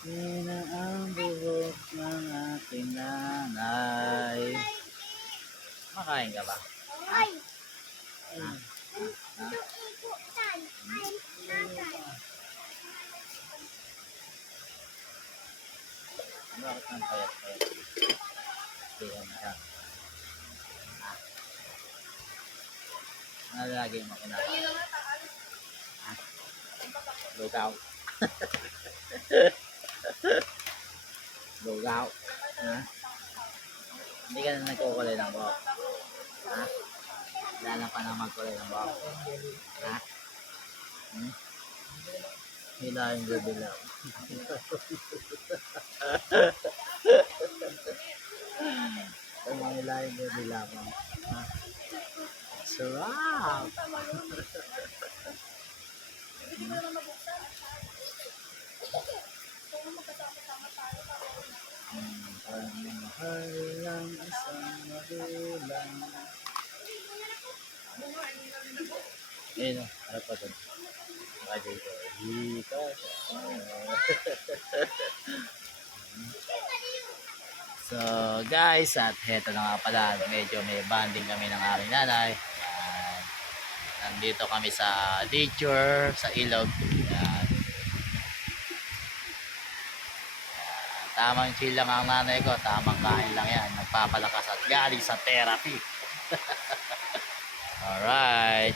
Yan ang buhok ng aking nanay. Makain ka ba? Ay! Ha? Ha? Ikutan! Ay, nanay! Bakit nang payat-payat? Kaya na siya. Ha? Ano lagi mo kinakain? Ha? Lugaw. Lugaw. Ha? Hindi ka na nagkukulay ng buhok. Ha? Wala pa na magkulay ng buhok. Ha? Hmm? Hila yung bibilaw. Hila yung bibilaw. Ha? Sarap! Pagmamahal ng isang magulang. Ayun o, harap pa doon. Bagay ko. Hika siya. So guys, at heto na nga pala. Medyo may banding kami ng aking nanay. Yan. Nandito kami sa nature, sa ilog. Yan. Tamang chill lang ang nanay ko. Tamang kain lang yan. Nagpapalakas at galing sa therapy. Alright.